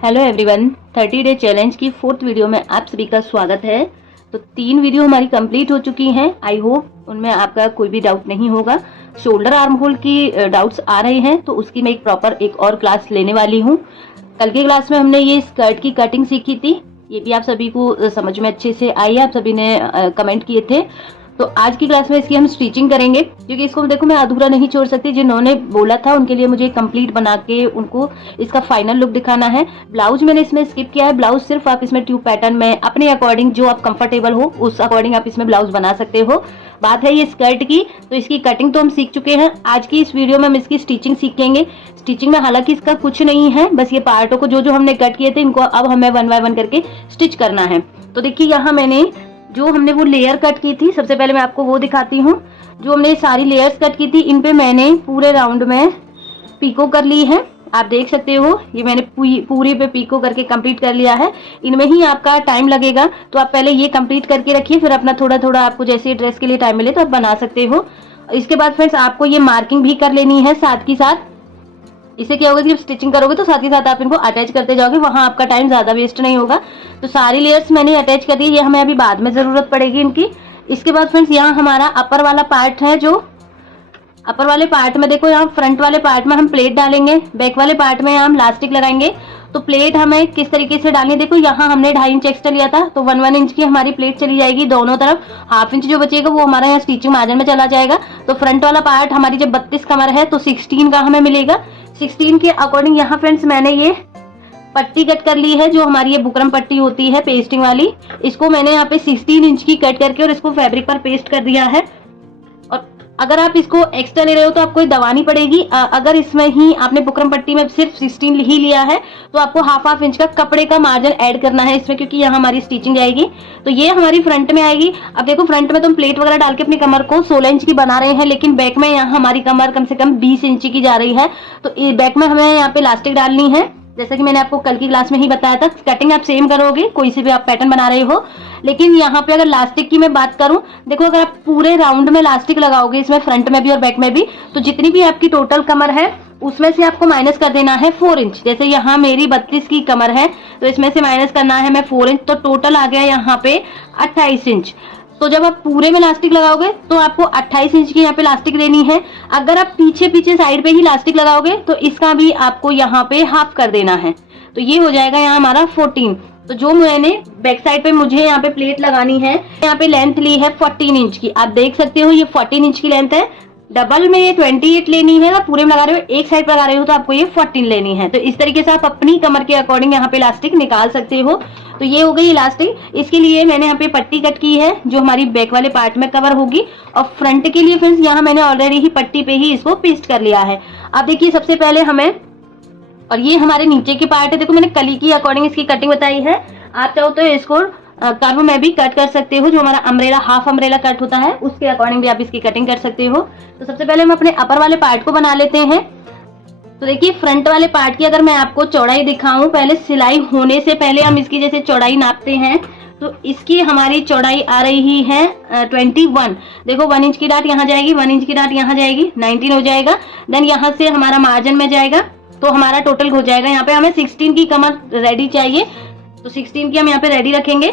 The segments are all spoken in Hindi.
हेलो एवरीवन, 30 डे चैलेंज की 4th वीडियो में आप सभी का स्वागत है। तो 3 वीडियो हमारी कंप्लीट हो चुकी हैं। आई होप उनमें आपका कोई भी डाउट नहीं होगा। शोल्डर आर्म होल की डाउट्स आ रहे हैं तो उसकी मैं एक और क्लास लेने वाली हूँ। कल की क्लास में हमने ये स्कर्ट की कटिंग सीखी थी, ये भी आप सभी को समझ में अच्छे से आई है, आप सभी ने कमेंट किए थे। तो आज की क्लास में इसकी हम स्टिचिंग करेंगे, क्योंकि इसको देखो मैं अधूरा नहीं छोड़ सकती। जिन्होंने बोला था उनके लिए मुझे कंप्लीट बना के उनको इसका फाइनल लुक दिखाना है। ब्लाउज मैंने इसमें स्किप किया है। ब्लाउज सिर्फ आप इसमें ट्यूब पैटर्न में अपने अकॉर्डिंग जो आप कंफर्टेबल हो उस अकॉर्डिंग आप इसमें ब्लाउज बना सकते हो। बात है ये स्कर्ट की, तो इसकी कटिंग तो हम सीख चुके हैं। आज की इस वीडियो में हम इसकी स्टिचिंग सीखेंगे। स्टिचिंग में हालांकि इसका कुछ नहीं है, बस ये पार्टों को जो हमने कट किए थे इनको अब हमें 1 बाय 1 करके स्टिच करना है। तो देखिए यहाँ मैंने जो हमने वो लेयर कट की थी, सबसे पहले मैं आपको वो दिखाती हूँ। जो हमने सारी लेयर्स कट की थी इन पे मैंने पूरे राउंड में पीको कर ली है। आप देख सकते हो ये मैंने पूरी पे पीको करके कंप्लीट कर लिया है। इनमें ही आपका टाइम लगेगा, तो आप पहले ये कंप्लीट करके रखिए, फिर अपना थोड़ा थोड़ा आपको जैसे ड्रेस के लिए टाइम मिले तो आप बना सकते हो। इसके बाद फ्रेंड्स आपको ये मार्किंग भी कर लेनी है साथ की साथ। इससे क्या होगा कि स्टिचिंग करोगे तो साथ ही साथ आप इनको अटैच करते जाओगे, वहां आपका टाइम ज्यादा वेस्ट नहीं होगा। तो सारी लेयर्स मैंने अटैच कर दी, ये हमें अभी बाद में जरूरत पड़ेगी इनकी। इसके बाद फ्रेंड्स यहाँ हमारा अपर वाला पार्ट है। जो अपर वाले पार्ट में देखो, यहाँ फ्रंट वाले पार्ट में हम प्लेट डालेंगे, बैक वाले पार्ट में हम इलास्टिक लगाएंगे। तो प्लेट हमें किस तरीके से डालनी है, देखो यहाँ हमने 2.5 इंच एक्स्ट्रा लिया था, तो 1 इंच की हमारी प्लेट चली जाएगी दोनों तरफ। 1/2 इंच जो बचेगा वो हमारा यहाँ स्टिचिंग मार्जिन में चला जाएगा। तो फ्रंट वाला पार्ट हमारी जब 32 कमर है तो 16 का हमें मिलेगा। 16 के अकॉर्डिंग यहाँ फ्रेंड्स मैंने ये पट्टी कट कर ली है, जो हमारी ये बुकरम पट्टी होती है पेस्टिंग वाली। इसको मैंने यहाँ पे 16 इंच की कट करके और इसको फैब्रिक पर पेस्ट कर दिया है। और अगर आप इसको एक्स्ट्रा ले रहे हो तो आपको दबानी पड़ेगी। अगर इसमें ही आपने बुकरम पट्टी में सिर्फ 16 ही लिया है तो आपको 1/2 इंच का कपड़े का मार्जिन ऐड करना है इसमें, क्योंकि यहाँ हमारी स्टिचिंग जाएगी। तो ये हमारी फ्रंट में आएगी। अब देखो फ्रंट में तो हम प्लेट वगैरह डाल के अपनी कमर को 16 इंच की बना रहे हैं, लेकिन बैक में यहाँ हमारी कमर कम से कम 20 इंच की जा रही है। तो बैक में हमें यहाँ पे इलास्टिक डालनी है, जैसा कि मैंने आपको कल की क्लास में ही बताया था। कटिंग आप सेम करोगे, कोई से भी आप पैटर्न बना रहे हो, लेकिन यहाँ पे अगर लास्टिक की मैं बात करूं, देखो अगर आप पूरे राउंड में लास्टिक लगाओगे इसमें फ्रंट में भी और बैक में भी, तो जितनी भी आपकी टोटल कमर है उसमें से आपको माइनस कर देना है 4 इंच। जैसे यहाँ मेरी 32 की कमर है तो इसमें से माइनस करना है मैं 4 इंच, तो टोटल आ गया यहाँ पे 28 इंच। तो जब आप पूरे में इलास्टिक लगाओगे तो आपको 28 इंच की यहाँ पे इलास्टिक लेनी है। अगर आप पीछे साइड पे ही इलास्टिक लगाओगे तो इसका भी आपको यहाँ पे हाफ कर देना है, तो ये हो जाएगा यहाँ हमारा 14। तो जो मैंने बैक साइड पे मुझे यहाँ पे प्लेट लगानी है, यहाँ पे लेंथ ली है 14 इंच की। आप देख सकते हो ये 14 इंच की लेंथ है। डबल में ये 28 लेनी है, और पूरे में लगा रहे हो एक साइड पर लगा रहे हो तो आपको ये 14 लेनी है। तो इस तरीके से आप अपनी कमर के अकॉर्डिंग यहाँ पे इलास्टिक निकाल सकते हो। तो ये हो गई इलास्टिक। इसके लिए मैंने यहाँ पे पट्टी कट की है जो हमारी बैक वाले पार्ट में कवर होगी, और फ्रंट के लिए फ्रेंड्स यहाँ मैंने ऑलरेडी ही पट्टी पे ही इसको पेस्ट कर लिया है। अब देखिए सबसे पहले हमें, और ये हमारे नीचे की पार्ट है, देखो मैंने कली की अकॉर्डिंग इसकी कटिंग बताई है। आप चाहो तो इसको कर्व में भी कट कर सकते हो, जो हमारा अम्ब्रेला हाफ अम्ब्रेला कट होता है उसके अकॉर्डिंग भी आप इसकी कटिंग कर सकते हो। तो सबसे पहले हम अपने अपर वाले पार्ट को बना लेते हैं। तो देखिए फ्रंट वाले पार्ट की अगर मैं आपको चौड़ाई दिखाऊं, पहले सिलाई होने से पहले हम इसकी जैसे चौड़ाई नापते हैं, तो इसकी हमारी चौड़ाई आ रही है 21। देखो 1 इंच की डाट यहाँ जाएगी, 1 इंच की डाट यहाँ जाएगी, 19 हो जाएगा। देन यहाँ से हमारा मार्जिन में जाएगा तो हमारा टोटल हो जाएगा। यहाँ पे हमें 16 की कमर रेडी चाहिए, तो 16 की हम यहाँ पे रेडी रखेंगे।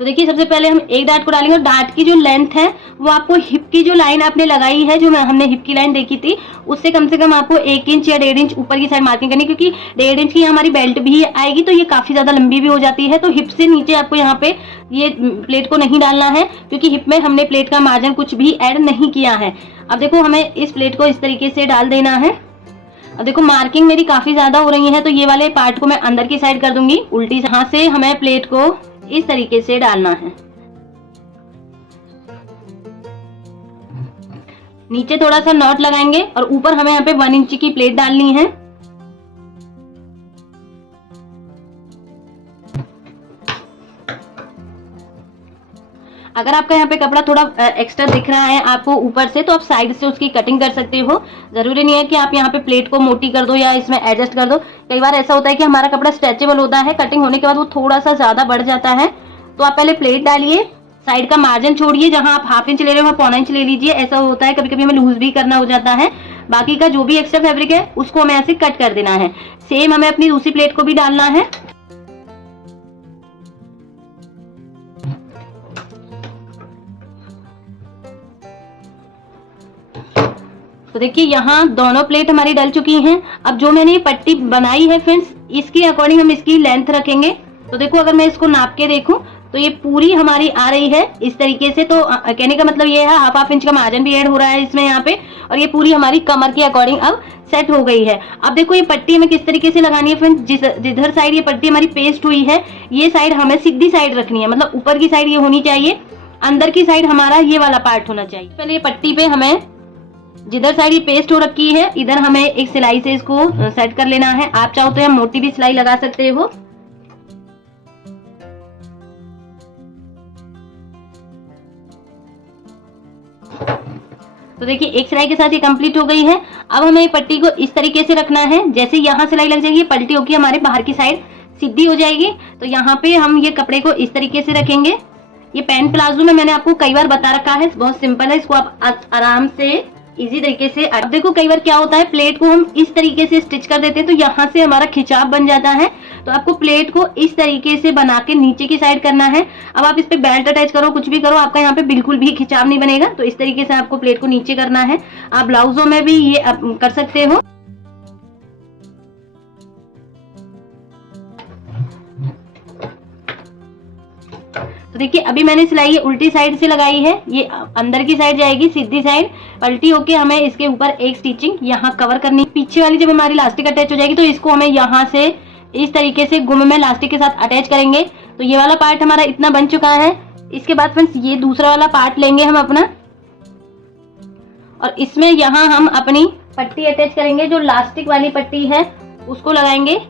तो देखिए सबसे पहले हम एक डाट को डालेंगे, और डाट की जो लेंथ है वो आपको हिप की जो लाइन आपने लगाई है, जो हमने हिप की लाइन देखी थी, उससे कम से कम आपको 1 इंच या 1.5 इंच ऊपर की साइड मार्किंग करनी, क्योंकि 1.5 इंच की हमारी बेल्ट भी आएगी तो ये काफी ज्यादा लंबी भी हो जाती है। तो हिप से नीचे आपको यहाँ पे ये प्लेट को नहीं डालना है, क्योंकि हिप में हमने प्लेट का मार्जिन कुछ भी ऐड नहीं किया है। अब देखो हमें इस प्लेट को इस तरीके से डाल देना है। अब देखो मार्किंग मेरी काफी ज्यादा हो रही है, तो ये वाले पार्ट को मैं अंदर की साइड कर दूंगी उल्टी। यहाँ से हमें प्लेट को इस तरीके से डालना है। नीचे थोड़ा सा नॉट लगाएंगे और ऊपर हमें यहाँ पे 1 इंच की प्लेट डालनी है। अगर आपका यहाँ पे कपड़ा थोड़ा एक्स्ट्रा दिख रहा है आपको ऊपर से, तो आप साइड से उसकी कटिंग कर सकते हो। जरूरी नहीं है कि आप यहाँ पे प्लेट को मोटी कर दो या इसमें एडजस्ट कर दो। कई बार ऐसा होता है कि हमारा कपड़ा स्ट्रेचेबल होता है, कटिंग होने के बाद वो थोड़ा सा ज्यादा बढ़ जाता है। तो आप पहले प्लेट डालिए, साइड का मार्जिन छोड़िए, जहां आप 1/2 इंच ले रहे हो वहां 1/4 इंच ले लीजिए। ऐसा होता है कभी कभी हमें लूज भी करना हो जाता है, बाकी का जो भी एक्स्ट्रा फैब्रिक है उसको हमें ऐसे कट कर देना है। सेम हमें अपनी दूसरी प्लेट को भी डालना है। तो देखिए यहाँ दोनों प्लेट हमारी डल चुकी हैं। अब जो मैंने ये पट्टी बनाई है फ्रेंड्स, इसके अकॉर्डिंग हम इसकी लेंथ रखेंगे। तो देखो अगर मैं इसको नाप के देखूं तो ये पूरी हमारी आ रही है इस तरीके से। तो कहने का मतलब ये है हाफ इंच का मार्जिन भी ऐड हो रहा है इसमें यहाँ पे, और ये पूरी हमारी कमर के अकॉर्डिंग अब सेट हो गई है। अब देखो ये पट्टी हमें किस तरीके से लगानी है फ्रेंड्स, जिधर साइड ये पट्टी हमारी पेस्ट हुई है ये साइड हमें सीधी साइड रखनी है, मतलब ऊपर की साइड ये होनी चाहिए, अंदर की साइड हमारा ये वाला पार्ट होना चाहिए। पहले ये पट्टी पे हमें जिधर साइड ये पेस्ट हो रखी है इधर हमें एक सिलाई से इसको सेट कर लेना है। आप चाहो तो यहाँ मोटी भी सिलाई लगा सकते हो। तो देखिए एक सिलाई के साथ ये कंप्लीट हो गई है। अब हमें ये पट्टी को इस तरीके से रखना है, जैसे यहाँ सिलाई लग जाएगी पलटी होकर हमारे बाहर की साइड सीधी हो जाएगी। तो यहाँ पे हम ये कपड़े को इस तरीके से रखेंगे। ये पैंट प्लाजो में मैंने आपको कई बार बता रखा है, बहुत सिंपल है, इसको आप आराम से इजी तरीके से। अब देखो कई बार क्या होता है प्लेट को हम इस तरीके से स्टिच कर देते हैं तो यहाँ से हमारा खिंचाव बन जाता है। तो आपको प्लेट को इस तरीके से बना के नीचे की साइड करना है। अब आप इस पे बेल्ट अटैच करो कुछ भी करो, आपका यहाँ पे बिल्कुल भी खिंचाव नहीं बनेगा। तो इस तरीके से आपको प्लेट को नीचे करना है। आप ब्लाउजों में भी ये कर सकते हो। तो देखिए अभी मैंने सिलाई ये उल्टी साइड से लगाई है, ये अंदर की साइड जाएगी सीधी साइड, पलटी होके हमें इसके ऊपर एक स्टिचिंग यहाँ कवर करनी। पीछे वाली जब हमारी इलास्टिक अटैच हो जाएगी तो इसको हमें यहाँ से इस तरीके से गुम में इलास्टिक के साथ अटैच करेंगे। तो ये वाला पार्ट हमारा इतना बन चुका है। इसके बाद फ्रेंड्स ये दूसरा वाला पार्ट लेंगे हम अपना, और इसमें यहाँ हम अपनी पट्टी अटैच करेंगे। जो इलास्टिक वाली पट्टी है उसको लगाएंगे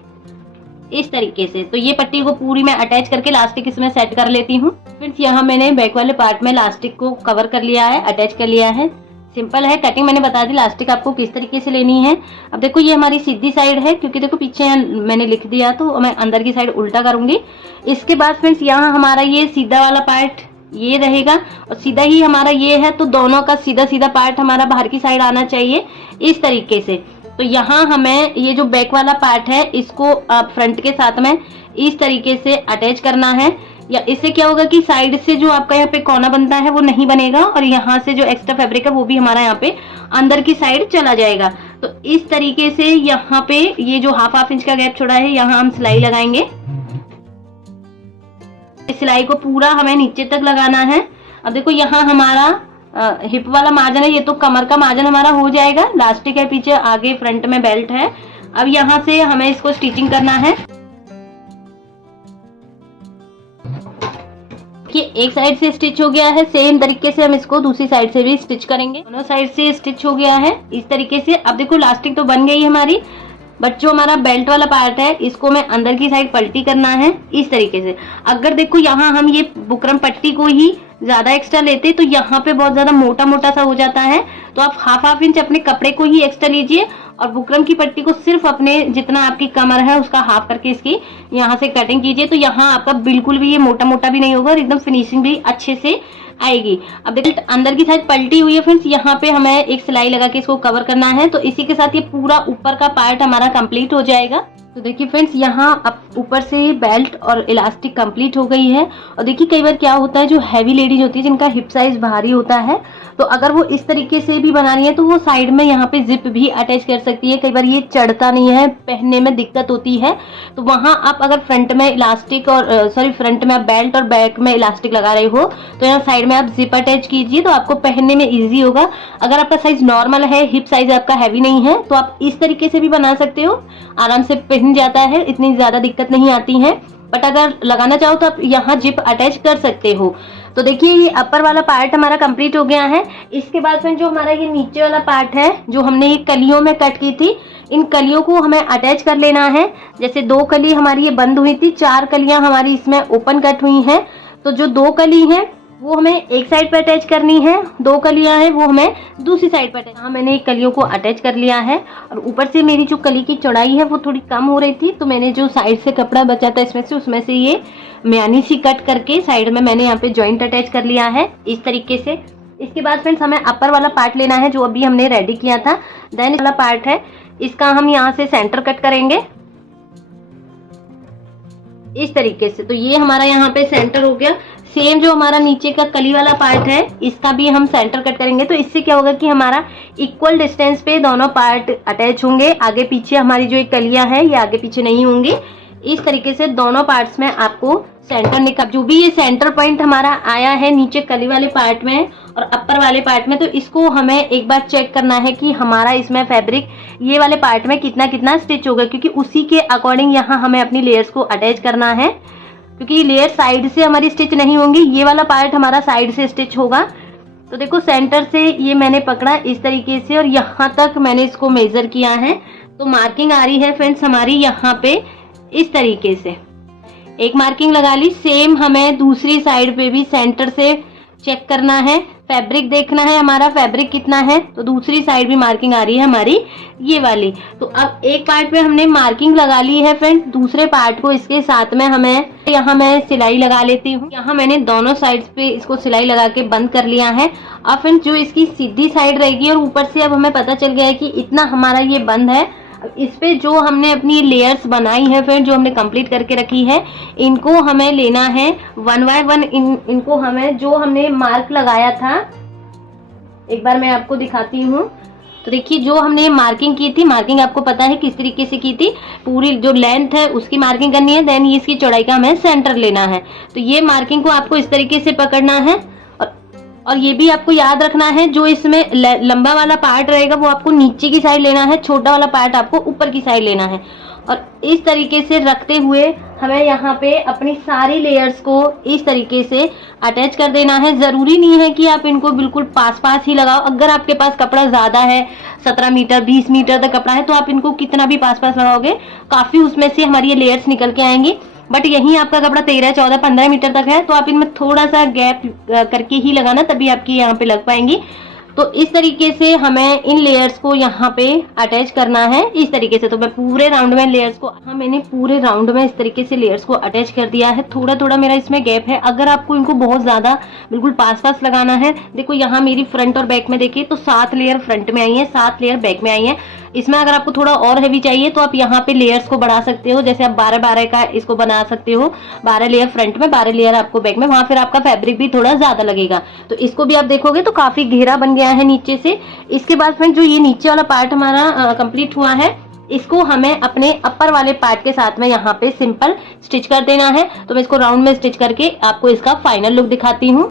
इस तरीके से। तो ये पट्टी को पूरी मैं अटैच करके इलास्टिक इसमें सेट कर लेती हूँ। फ्रेंड्स यहाँ मैंने बैक वाले पार्ट में इलास्टिक को कवर कर लिया है, अटैच कर लिया है। सिंपल है, कटिंग मैंने बता दी इलास्टिक आपको किस तरीके से लेनी है। अब देखो ये हमारी सीधी साइड है, क्योंकि देखो पीछे मैंने लिख दिया तो मैं अंदर की साइड उल्टा करूंगी। इसके बाद फ्रेंड्स यहाँ हमारा ये सीधा वाला पार्ट ये रहेगा और सीधा ही हमारा ये है, तो दोनों का सीधा सीधा पार्ट हमारा बाहर की साइड आना चाहिए इस तरीके से। तो यहाँ हमें ये जो बैक वाला पार्ट है इसको फ्रंट के साथ में इस तरीके से अटैच करना है। या इससे क्या होगा कि साइड से जो आपका यहाँ पे कोना बनता है वो नहीं बनेगा, और यहाँ से जो एक्स्ट्रा फैब्रिक है वो भी हमारा यहाँ पे अंदर की साइड चला जाएगा। तो इस तरीके से यहाँ पे ये जो हाफ इंच का गैप छोड़ा है यहाँ हम सिलाई लगाएंगे। इस सिलाई को पूरा हमें नीचे तक लगाना है। अब देखो यहाँ हमारा हिप वाला मार्जिन है, ये तो कमर का मार्जिन हमारा हो जाएगा। इलास्टिक है पीछे, आगे फ्रंट में बेल्ट है। अब यहाँ से हमें इसको स्टिचिंग करना है कि एक साइड से स्टिच हो गया है, सेम तरीके से हम इसको दूसरी साइड से भी स्टिच करेंगे। दोनों साइड से स्टिच हो गया है इस तरीके से। अब देखो इलास्टिक तो बन गई हमारी, बट जो हमारा बेल्ट वाला पार्ट है इसको मैं अंदर की साइड पलटी करना है इस तरीके से। अगर देखो यहाँ हम ये बुकरम पट्टी को ही ज्यादा एक्स्ट्रा लेते तो यहाँ पे बहुत ज्यादा मोटा मोटा सा हो जाता है। तो आप हाफ इंच अपने कपड़े को ही एक्स्ट्रा लीजिए और बुकरम की पट्टी को सिर्फ अपने जितना आपकी कमर है उसका हाफ करके इसकी यहाँ से कटिंग कीजिए। तो यहाँ आपका बिल्कुल भी ये मोटा मोटा भी नहीं होगा और एकदम फिनिशिंग भी अच्छे से आएगी। अब देखिए अंदर की साइड पलटी हुई है फ्रेंड्स, यहाँ पे हमें एक सिलाई लगा के इसको कवर करना है। तो इसी के साथ ये पूरा ऊपर का पार्ट हमारा कंप्लीट हो जाएगा। तो देखिए फ्रेंड्स यहाँ अब ऊपर से बेल्ट और इलास्टिक कंप्लीट हो गई है। और देखिए कई बार क्या होता है, जो हैवी लेडीज होती है जिनका हिप साइज भारी होता है, तो अगर वो इस तरीके से भी बनानी है तो वो साइड में यहाँ पे जिप भी अटैच कर सकती है। कई बार ये चढ़ता नहीं है, पहनने में दिक्कत होती है, तो वहाँ आप अगर फ्रंट में इलास्टिक और फ्रंट में आप बेल्ट और बैक में इलास्टिक लगा रहे हो तो यहाँ साइड में आप जिप अटैच कीजिए, तो आपको पहनने में ईजी होगा। अगर आपका साइज नॉर्मल है, हिप साइज आपका हैवी नहीं है, तो आप इस तरीके से भी बना सकते हो, आराम से पहन जाता है, इतनी ज्यादा दिक्कत नहीं आती है। बट अगर लगाना चाहो तो आप यहाँ जिप अटैच कर सकते हो। तो देखिए ये अपर वाला पार्ट हमारा कंप्लीट हो गया है। इसके बाद में जो हमारा ये नीचे वाला पार्ट है जो हमने ये कलियों में कट की थी, इन कलियों को हमें अटैच कर लेना है। जैसे 2 कली हमारी ये बंद हुई थी, 4 कलियां हमारी इसमें ओपन कट हुई हैं, तो जो 2 कली हैं वो हमें एक साइड पर अटैच करनी है, 2 कलियां हैं वो हमें दूसरी साइड पर अटैच। हाँ मैंने एक कलियों को अटैच कर लिया है और ऊपर से मेरी जो कली की चौड़ाई है वो थोड़ी कम हो रही थी, तो मैंने जो साइड से कपड़ा बचा था इसमें से उसमें से ये म्यानी सी कट करके साइड में मैंने यहाँ पे जॉइंट अटैच कर लिया है इस तरीके से। इसके बाद फ्रेंड्स हमें अपर वाला पार्ट लेना है जो अभी हमने रेडी किया था। देन वाला पार्ट है, इसका हम यहाँ से सेंटर कट करेंगे इस तरीके से। तो ये हमारा यहाँ पे सेंटर हो गया। सेम जो हमारा नीचे का कली वाला पार्ट है इसका भी हम सेंटर कट करेंगे। तो इससे क्या होगा कि हमारा इक्वल डिस्टेंस पे दोनों पार्ट अटैच होंगे। आगे पीछे हमारी जो एक कलियां है ये आगे पीछे नहीं होंगी। इस तरीके से दोनों पार्ट्स में आपको सेंटर निकाल, जो भी ये सेंटर पॉइंट हमारा आया है नीचे कली वाले पार्ट में और अपर वाले पार्ट में, तो इसको हमें एक बार चेक करना है कि हमारा इसमें फैब्रिक ये वाले पार्ट में कितना कितना स्टिच होगा, क्योंकि उसी के अकॉर्डिंग यहाँ हमें अपनी लेयर्स को अटैच करना है। क्योंकि लेयर साइड से हमारी स्टिच नहीं होंगी, ये वाला पार्ट हमारा साइड से स्टिच होगा। तो देखो सेंटर से ये मैंने पकड़ा इस तरीके से और यहाँ तक मैंने इसको मेजर किया है। तो मार्किंग आ रही है फ्रेंड्स हमारी यहाँ पे इस तरीके से, एक मार्किंग लगा ली। सेम हमें दूसरी साइड पे भी सेंटर से चेक करना है, फैब्रिक देखना है हमारा फैब्रिक कितना है। तो दूसरी साइड भी मार्किंग आ रही है हमारी ये वाली। तो अब एक पार्ट पे हमने मार्किंग लगा ली है फ्रेंड, दूसरे पार्ट को इसके साथ में हमें यहाँ मैं सिलाई लगा लेती हूँ। यहाँ मैंने दोनों साइड्स पे इसको सिलाई लगा के बंद कर लिया है। अब फ्रेंड जो इसकी सीधी साइड रहेगी और ऊपर से अब हमें पता चल गया है कि इतना हमारा ये बंद है। इस पे जो हमने अपनी लेयर्स बनाई है फ्रेंड, जो हमने कंप्लीट करके रखी है, इनको हमें लेना है 1 बाय 1। इनको हमें जो हमने मार्क लगाया था एक बार मैं आपको दिखाती हूँ। तो देखिए जो हमने मार्किंग की थी, मार्किंग आपको पता है किस तरीके से की थी, पूरी जो लेंथ है उसकी मार्किंग करनी है। देन ये इसकी चौड़ाई का हमें सेंटर लेना है। तो ये मार्किंग को आपको इस तरीके से पकड़ना है और ये भी आपको याद रखना है जो इसमें लंबा वाला पार्ट रहेगा वो आपको नीचे की साइड लेना है, छोटा वाला पार्ट आपको ऊपर की साइड लेना है। और इस तरीके से रखते हुए हमें यहाँ पे अपनी सारी लेयर्स को इस तरीके से अटैच कर देना है। जरूरी नहीं है कि आप इनको बिल्कुल पास पास ही लगाओ। अगर आपके पास कपड़ा ज्यादा है, 17 मीटर 20 मीटर तक कपड़ा है, तो आप इनको कितना भी पास पास लगाओगे काफी उसमें से हमारी ये लेयर्स निकल के आएंगी। बट यहीं आपका कपड़ा 13, 14, 15 मीटर तक है तो आप इनमें थोड़ा सा गैप करके ही लगाना, तभी आपकी यहाँ पे लग पाएंगी। तो इस तरीके से हमें इन लेयर्स को यहाँ पे अटैच करना है इस तरीके से। तो मैं पूरे राउंड में लेयर्स को, मैंने पूरे राउंड में इस तरीके से लेयर्स को अटैच कर दिया है। थोड़ा थोड़ा मेरा इसमें गैप है। अगर आपको इनको बहुत ज्यादा बिल्कुल पास पास लगाना है, देखो यहाँ मेरी फ्रंट और बैक में देखिए तो 7 लेयर फ्रंट में आई है, 7 लेयर बैक में आई है। इसमें अगर आपको थोड़ा और हैवी चाहिए तो आप यहाँ पे लेयर्स को बढ़ा सकते हो। जैसे आप 12-12 का इसको बना सकते हो, 12 लेयर फ्रंट में, 12 लेयर आपको बैक में, वहां फिर आपका फैब्रिक भी थोड़ा ज्यादा लगेगा। तो इसको भी आप देखोगे तो काफी घेरा बन गया है नीचे से। इसके बाद फ्रेंड जो ये नीचे वाला पार्ट हमारा कंप्लीट हुआ है, इसको हमें अपने अपर वाले पार्ट के साथ में यहाँ पे सिंपल स्टिच कर देना है। तो मैं इसको राउंड में स्टिच करके आपको इसका फाइनल लुक दिखाती हूँ।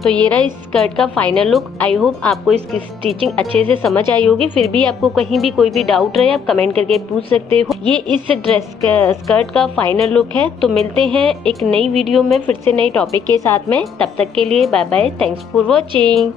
तो ये रहा इस स्कर्ट का फाइनल लुक। आई होप आपको इसकी स्टिचिंग अच्छे से समझ आई होगी। फिर भी आपको कहीं भी कोई भी डाउट रहे आप कमेंट करके पूछ सकते हो। ये इस स्कर्ट का फाइनल लुक है। तो मिलते हैं एक नई वीडियो में फिर से नई टॉपिक के साथ में। तब तक के लिए bye bye, thanks for watching.